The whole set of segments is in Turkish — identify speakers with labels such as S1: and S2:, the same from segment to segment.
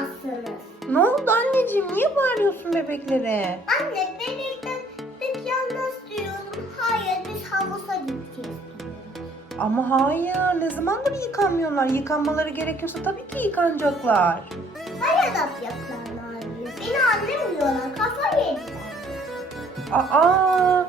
S1: yaşayamazsınız.
S2: Ne oldu anneciğim? Niye bağırıyorsun bebeklere?
S1: Anne bebekten biz yalnız diyorum. Hayır biz havuza gideceğiz.
S2: Ama hayır. Ne zamandır yıkanmıyorlar? Yıkanmaları gerekiyorsa tabii ki yıkanacaklar.
S1: Hayır yapacaklar. Beni anlamıyorlar. Kafa yediler.
S2: Aa,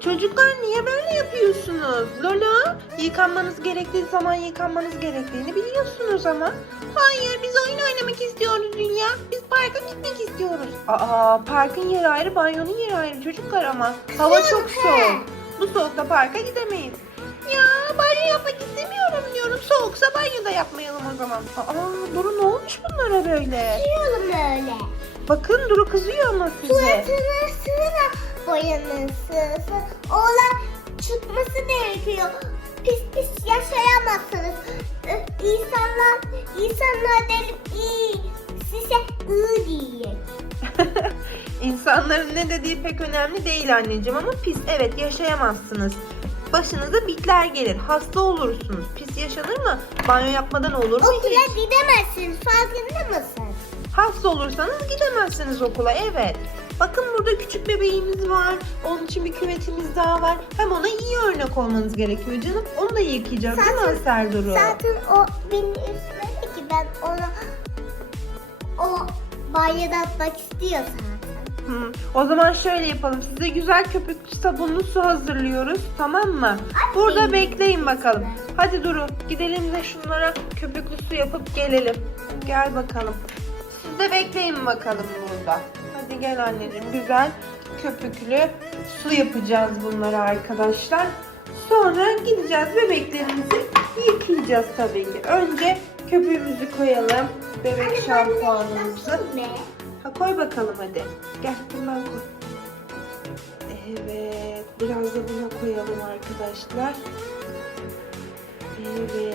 S2: çocuklar niye böyle yapıyorsunuz? Lola, yıkanmanız gerektiği zaman yıkanmanız gerektiğini biliyorsunuz ama. Hayır, biz oyun oynamak istiyoruz Dünya. Biz parka gitmek istiyoruz. Aa, parkın yeri ayrı, banyonun yeri ayrı çocuklar ama. Hava çok soğuk. Bu soğukta parka gidemeyiz. Ya banyo yapmak istemiyorum diyorum. Soğuksa banyoda yapmayalım o zaman. Aa, Duru ne olmuş bunlara böyle?
S1: Diyorum öyle.
S2: Bakın Duru kızıyor ama size.
S1: Suratını sığına boyanırsınız. Oğlan çıkması gerekiyor. Pis pis yaşayamazsınız. Ö, İnsanlar, insanlar delip iyi, size ı diyecek.
S2: İnsanların ne dediği pek önemli değil anneciğim ama pis evet yaşayamazsınız. Başınıza bitler gelir, hasta olursunuz. Pis yaşanır mı? Banyo yapmadan olur mu
S1: Okula
S2: hiç?
S1: gidemezsiniz farkında mısın?
S2: Hasta olursanız gidemezsiniz okula evet. Bakın burada küçük bebeğimiz var. Onun için bir küvetimiz daha var. Hem ona iyi örnek olmanız gerekiyor canım. Onu da yıkayacağız değil mi
S1: Zaten-
S2: Serdur'u?
S1: Zaten o beni üzmedi ki ben ona o banyoda atmak istiyor zaten.
S2: Hı. O zaman şöyle yapalım. Size güzel köpüklü sabunlu su hazırlıyoruz. Tamam mı? Burada bekleyin bakalım. Hadi Duru gidelim de şunlara köpüklü su yapıp gelelim. Gel bakalım. Siz de bekleyin bakalım burada. Hadi gel anneciğim. Güzel köpüklü su yapacağız bunlara arkadaşlar. Sonra gideceğiz bebeklerimizi yıkayacağız tabii ki. Önce köpüğümüzü koyalım. Bebek şampuanımızı.
S1: Ne?
S2: Ha koy bakalım hadi. Gel bundan koy. Evet. Biraz da buna koyalım arkadaşlar. Evet.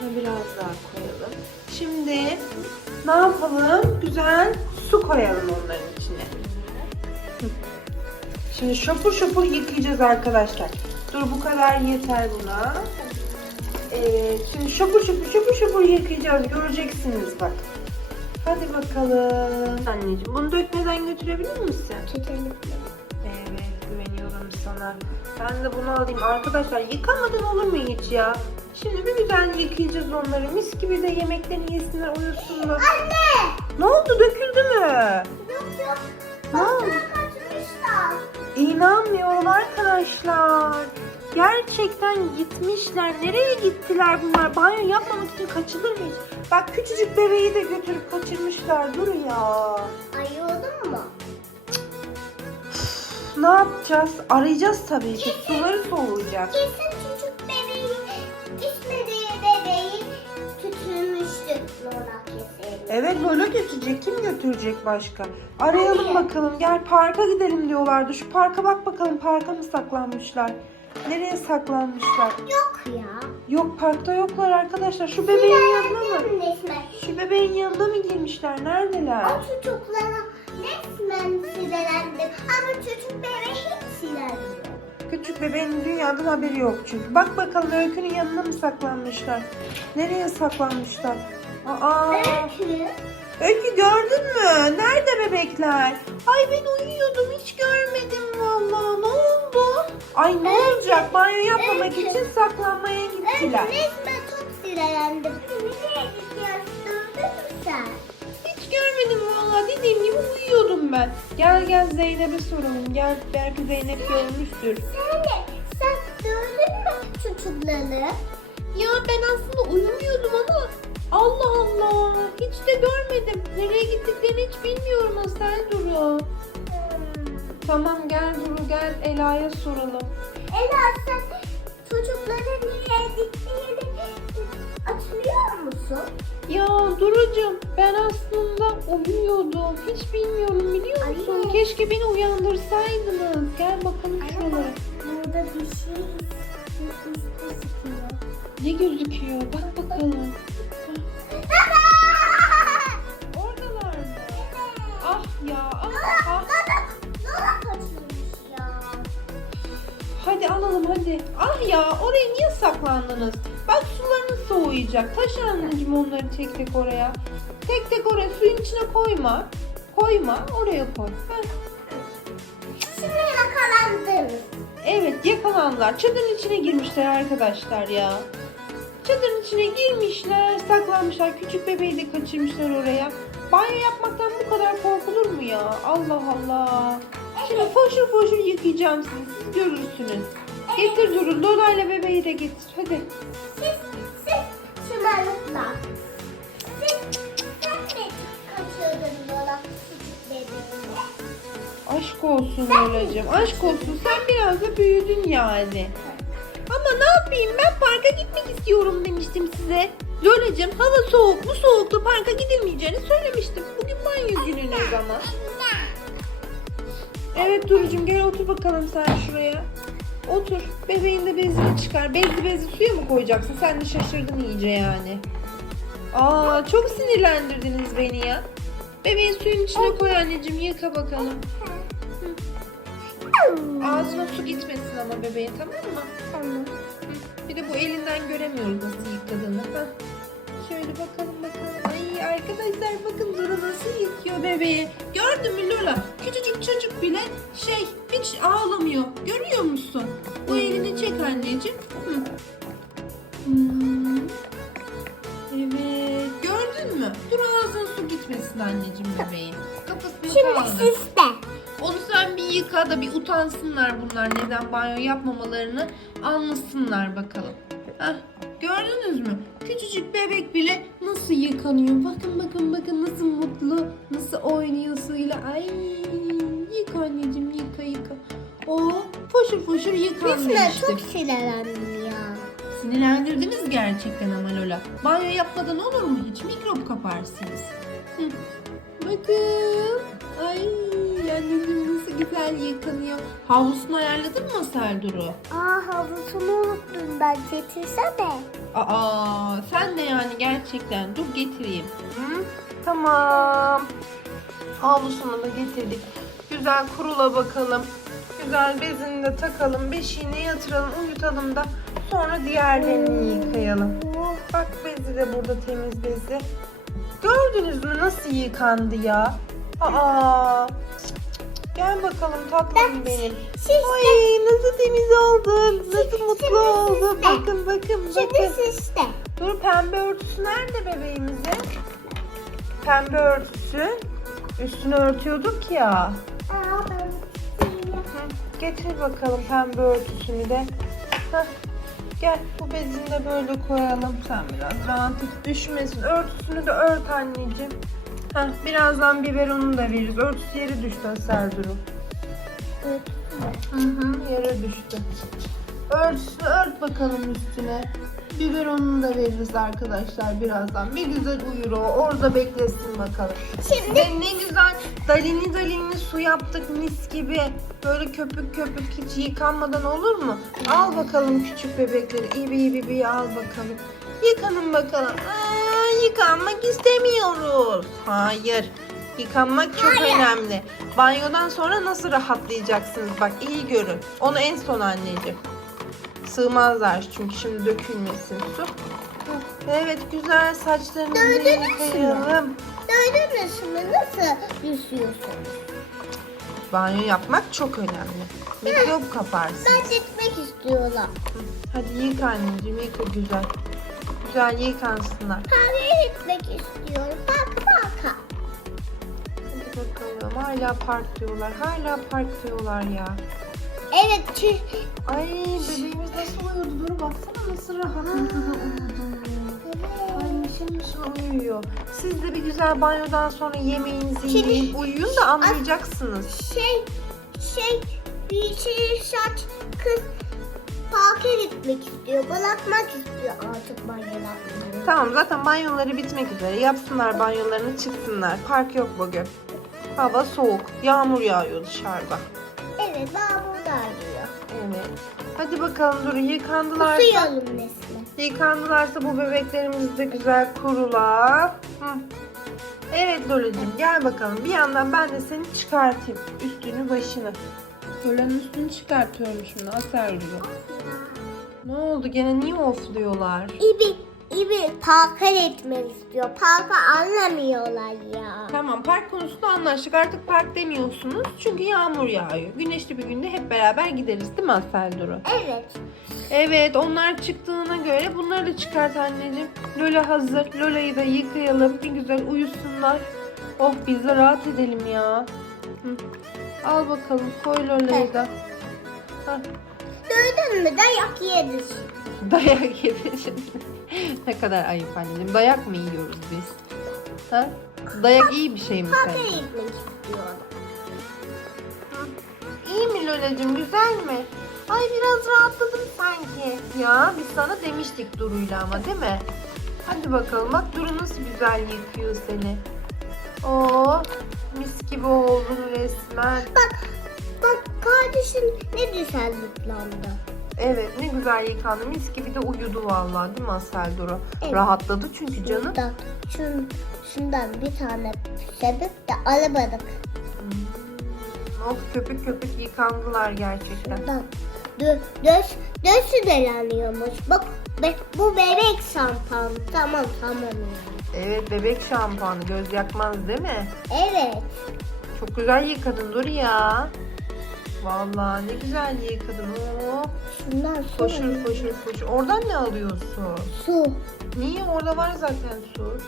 S2: Ha, Biraz daha koyalım. Şimdi ne yapalım? Güzel su koyalım onların içine. Şimdi şopur şopur yıkayacağız arkadaşlar. Dur bu kadar yeter buna. Evet. Şimdi şopur şopur şopur şopur yıkayacağız. Göreceksiniz bak. Hadi bakalım. Anneciğim bunu dökmeden götürebilir misin?
S1: Tutalım.
S2: Evet güveniyorum sana. Ben de bunu alayım. Arkadaşlar yıkamadan olur mu hiç ya? Şimdi bir güzel yıkayacağız onları. Mis gibi de yemeklerini yesinler uyusunlar.
S1: Anne!
S2: Ne oldu döküldü mü?
S1: Yok yok.
S2: Ne oldu?
S1: Kaçmışlar.
S2: İnanmıyorum arkadaşlar. Gerçekten gitmişler. Nereye gittiler bunlar? Banyo yapmamak için kaçılır mı hiç? Bak küçücük bebeği de götürüp kaçırmışlar. Dur ya.
S1: Ayıyordun mu?
S2: Ne yapacağız? Arayacağız tabii ki. Suları soğuyacak.
S1: Kesin
S2: Evet Lola götürecek. Kim götürecek başka? Arayalım
S1: Hadi.
S2: bakalım. Gel parka gidelim diyorlardı. Şu parka bak bakalım. Parka mı saklanmışlar? Nereye saklanmışlar?
S1: Yok ya.
S2: Yok parkta yoklar arkadaşlar. Şu bebeğin yanına mı?
S1: Resmen.
S2: Şu bebeğin yanına mı girmişler? Neredeler?
S1: O çocuklara resmen sinirlendim. Ama çocuk bebeği hiç sinirlenmiyor.
S2: Küçük bebeğin dünyadan haberi yok çünkü. Bak bakalım Öykü'nün yanına mı saklanmışlar? Nereye saklanmışlar? Aa,
S1: Öykü.
S2: Öykü gördün mü? Nerede bebekler? Ay ben uyuyordum hiç görmedim vallahi. Ne oldu? Ay ne
S1: Öykü,
S2: olacak? Banyo yapmamak
S1: Öykü.
S2: için saklanmaya
S1: Öykü
S2: gittiler.
S1: resmen çok sinirlendim. Nereye gidiyorsun? Sen?
S2: Hiç görmedim vallahi. Dediğim gibi uyuyordum ben. Gel gel Zeynep'e soralım. Gel belki Zeynep görmüştür.
S1: Sen de, sen gördün mü çocukları?
S2: Ya ben aslında uyumuyordum ama Allah Allah hiç de görmedim. Nereye gittiklerini hiç bilmiyorum Asel Duru. Tamam gel Duru gel Ela'ya soralım.
S1: Ela sen çocukları nereye gittiğini hatırlıyor musun?
S2: Ya Duru'cum ben aslında uyuyordum. Hiç bilmiyorum biliyor musun?
S1: Anne.
S2: Keşke beni uyandırsaydınız. Gel bakalım şuralara.
S1: Burada bir şey gözüküyor.
S2: Ne gözüküyor? Bak bakalım. Hadi. Ah ya oraya niye saklandınız? Bak sularınız soğuyacak? Taşı anneciğim onları tek tek oraya. Tek tek oraya suyun içine koyma. Koyma oraya koy. Heh.
S1: Şimdi yakalandınız.
S2: Evet yakalandılar. Çadırın içine girmişler arkadaşlar ya. Çadırın içine girmişler, saklanmışlar. Küçük bebeği de kaçırmışlar oraya. Banyo yapmaktan bu kadar korkulur mu ya? Allah Allah. Şimdi foşur foşur yıkayacağım sizi. Siz görürsünüz. Getir Duru. Lola ile bebeği de getir. Hadi.
S1: Siz, sen?
S2: Aşk olsun Lola'cığım. Aşk olsun. Sen biraz da büyüdün yani. Ama ne yapayım ben parka gitmek istiyorum demiştim size. Lola'cığım hava soğuk. Bu soğukta parka gidilmeyeceğini söylemiştim. Bugün banyo gününüz ama. Evet Duru'cum gel otur bakalım sen şuraya. Otur. Bebeğin de bezini çıkar. Bezli bezli suya mı koyacaksın? Sen de şaşırdın iyice yani. Aa çok sinirlendirdiniz beni ya. Bebeği suyun içine koy anneciğim yıka bakalım. Ağzına su gitmesin ama bebeğin tamam mı?
S1: Tamam.
S2: Bir de bu elinden göremiyoruz nasıl yıkadığını. Heh. Şöyle bakalım bakalım. Ay arkadaşlar bakın Duru nasıl yıkıyor bebeği. Gördün mü Lola? Küçücük çocuk bile şey hiç ağlamıyor. Görüyor musun? Bu elini çek anneciğim. Hı. Hmm. Evet. Gördün mü? Dur ağzına su gitmesin anneciğim bebeğin. Kafasını
S1: Şimdi
S2: kaldır.
S1: de.
S2: Onu sen bir yıka da bir utansınlar bunlar neden banyo yapmamalarını anlasınlar bakalım. Heh, gördünüz mü? Küçücük bebek bile nasıl yıkanıyor. Bakın bakın bakın nasıl mutlu. Nasıl oynuyor suyla. Ay yıka anneciğim. O foşur foşur
S1: Resmen
S2: işte.
S1: çok sinirlendim ya.
S2: Sinirlendirdiniz gerçekten ama Lola. Banyo yapmadan olur mu hiç? Mikrop kaparsınız. Hı. Bakın. Ay anneciğim nasıl güzel yıkanıyor. Havlusunu ayarladın mı Serdur'u?
S1: Aa havlusunu unuttum ben getirsene.
S2: Aa sen de yani gerçekten. Dur getireyim. Hı? Tamam. Havlusunu da getirdik. Güzel kurula bakalım. Güzel bezini de takalım. Beşiğine yatıralım, uyutalım da sonra diğerlerini yıkayalım. Bak bezi de burada temiz bezi. Gördünüz mü nasıl yıkandı ya? Aa. Gel bakalım tatlım benim. Ay nasıl temiz oldu. Nasıl
S1: Şimdi
S2: mutlu oldu. Bakın bakın
S1: Şimdi
S2: bakın.
S1: de.
S2: Dur pembe örtüsü nerede bebeğimizin? Pembe örtüsü. Üstünü örtüyorduk ya. Getir bakalım pembe örtüsünü de. Heh, Gel bu bezini de böyle koyalım. Sen biraz rahat düşmesin. Örtüsünü de ört anneciğim. Heh, birazdan biberonu da veririz. Örtüsü yere düştü Serdur'un. Hı hı, yere düştü. Örtüsünü ört bakalım üstüne. Biberonunu da veririz arkadaşlar birazdan. Bir güzel uyur o. Orada beklesin bakalım.
S1: Şimdi
S2: Ve ne güzel dalini dalini su yaptık mis gibi. Böyle köpük köpük hiç yıkanmadan olur mu? Al bakalım küçük bebekleri. İbi ibi bir al bakalım. Yıkanın bakalım. Aa, yıkanmak istemiyoruz. Hayır. Yıkanmak çok önemli. Banyodan sonra nasıl rahatlayacaksınız? Bak iyi görün. Onu en son anneciğim. Sığmazlar çünkü şimdi dökülmesin su. Evet güzel
S1: mü?
S2: yıkayalım.
S1: gördünüz mü nasıl yüzüyorsunuz?
S2: Banyo yapmak çok önemli. Mikrop kaparsın.
S1: Ben gitmek istiyorlar.
S2: Hadi yık anneciğim yıka güzel. Güzel yıkansınlar.
S1: Kahveye gitmek istiyorum. Bak bak.
S2: Hadi bakalım. Hala park diyorlar. Hala park diyorlar ya.
S1: Evet çünkü
S2: Ay bebeğimiz nasıl uyudu? Dur baksana nasıl rahat uyudu. Ay mışıl mışıl uyuyor. Siz de bir güzel banyodan sonra yemeğinizi
S1: Şimdi-
S2: yiyin. Uyuyun da anlayacaksınız.
S1: şey şey bir şey saç kız parka gitmek istiyor. Bırakmak istiyor artık banyolar.
S2: Tamam zaten banyoları bitmek üzere. Yapsınlar banyolarını çıksınlar. Park yok bugün. Hava soğuk. Yağmur yağıyor dışarıda.
S1: Evet ben
S2: Evet. Hadi bakalım dur yıkandılarsa.
S1: Kusuyorum resmen.
S2: Yıkandılarsa bu bebeklerimiz de güzel kurular. Hı. Evet Lola'cığım gel bakalım. Bir yandan ben de seni çıkartayım. Üstünü başını. Lola'nın üstünü çıkartıyorum şimdi. Aser gibi. Ne oldu gene niye ofluyorlar?
S1: İbi İbi parka gitmek istiyor. Parka anlamıyorlar ya.
S2: Tamam park konusunda anlaştık. Artık park demiyorsunuz. Çünkü yağmur yağıyor. Güneşli bir günde hep beraber gideriz değil mi Asel Duru?
S1: Evet.
S2: Evet onlar çıktığına göre bunları da çıkart anneciğim. Lola hazır. Lola'yı da yıkayalım. Bir güzel uyusunlar. Oh biz de rahat edelim ya. Hı. Al bakalım koy Lola'yı da. Hah,
S1: Duydun mu? Dayak yedin.
S2: Dayak yedin ne kadar ayıp anneciğim. Dayak mı yiyoruz biz? Ha? Dayak iyi bir şey mi sence?
S1: gitmek istiyor.
S2: İyi mi Lola'cığım güzel mi? Ay biraz rahatladım sanki. Ya biz sana demiştik Duru'yla ama değil mi? Hadi bakalım bak Duru nasıl güzel yıkıyor seni. Oo mis gibi oldun resmen.
S1: Bak, bak kardeşin ne güzel zıplandı.
S2: Evet ne güzel yıkandı. Mis gibi de uyudu vallahi değil mi Asel Duru?
S1: Evet.
S2: Rahatladı çünkü canım.
S1: Şundan, şun, şundan bir tane sebep de alamadık.
S2: Hmm. Oh köpük köpük yıkandılar gerçekten.
S1: Şundan. Dö, döş, döşü deleniyormuş. Bak be, bu bebek şampuanı. Tamam tamam yani.
S2: Evet bebek şampuanı göz yakmaz değil mi?
S1: Evet.
S2: Çok güzel yıkadın Dur ya. Vallahi ne güzel yıkadın. Oo.
S1: Şundan su.
S2: Foşur foşur foşur. Oradan ne alıyorsun?
S1: Su.
S2: Niye? Orada var zaten su.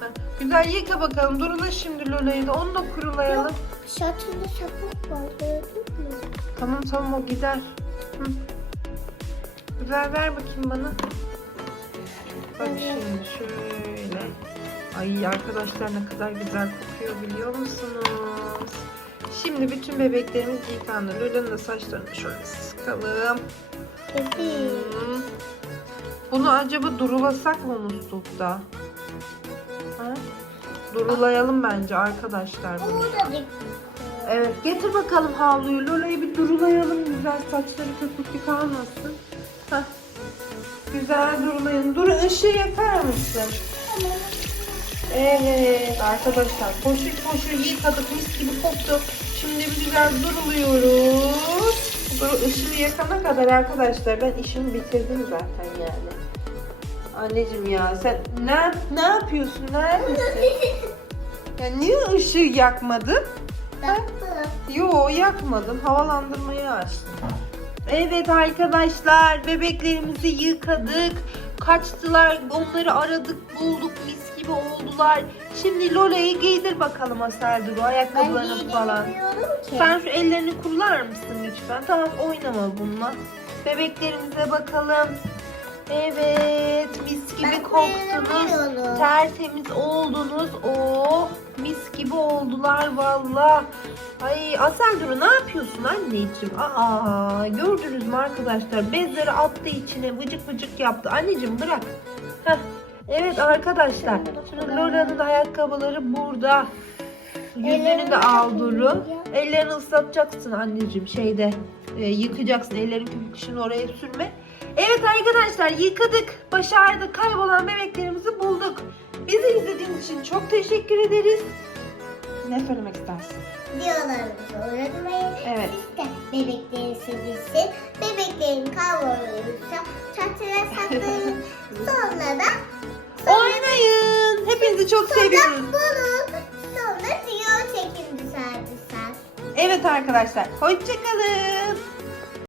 S2: Ha, Güzel yıka bakalım. Durula şimdi Lola'yı da. Onu da kurulayalım.
S1: Şatında sapık var gördün mü?
S2: Tamam tamam o gider. Hı. Güzel ver bakayım bana. Bak şimdi şöyle. Ay arkadaşlar ne kadar güzel kokuyor biliyor musunuz? Şimdi bütün bebeklerimiz yıkandı. Lola'nın da saçlarını şöyle sıkalım. Hmm. Bunu acaba durulasak mı muslukta? Ha? Durulayalım bence arkadaşlar bunu. Evet getir bakalım havluyu. Lola'yı bir durulayalım güzel saçları köpüklü kalmasın. Hah. Güzel durulayın. Dur ışığı yakar mısın? Evet arkadaşlar poşur poşur yıkadık mis gibi koktu. Şimdi bir güzel duruluyoruz. Bu ışığı yakana kadar arkadaşlar ben işimi bitirdim zaten yani. Anneciğim ya sen ne ne yapıyorsun? Neredesin? Ya niye ışığı yakmadın? Yo yakmadım. Havalandırmayı açtım. Evet arkadaşlar bebeklerimizi yıkadık. Kaçtılar. Onları aradık bulduk. Mis gibi oldular. Şimdi Lola'yı giydir bakalım Asel Duru. Ayakkabılarını falan.
S1: ki.
S2: Sen şu ellerini kurular mısın lütfen? Tamam oynama bununla. Bebeklerimize bakalım. Evet mis gibi
S1: Ben
S2: koktunuz. Tertemiz oldunuz. Oo mis gibi oldular valla. Ay Asel Duru ne yapıyorsun anneciğim? Aa gördünüz mü arkadaşlar? Bezleri attı içine vıcık vıcık yaptı. Anneciğim bırak. Heh. Evet arkadaşlar. Şimdi Lola'nın ayakkabıları burada. Yüzünü de al Duru. Ellerini ıslatacaksın anneciğim şeyde. e, yıkacaksın. Ellerin köpüküşünü oraya sürme. Evet arkadaşlar yıkadık. Başardık. Kaybolan bebeklerimizi bulduk. Bizi izlediğiniz için çok teşekkür ederiz. Ne söylemek istersin?
S1: Videolarımızı unutmayın.
S2: Evet.
S1: Siz de bebeklerinizi bilsin. Bebeklerin kavruyorsa çatıra saklayın. Sonra da
S2: Oynayın. Hepinizi çok seviyoruz.
S1: bulun. Sonra video çekin güzel güzel.
S2: Evet arkadaşlar. Hoşçakalın.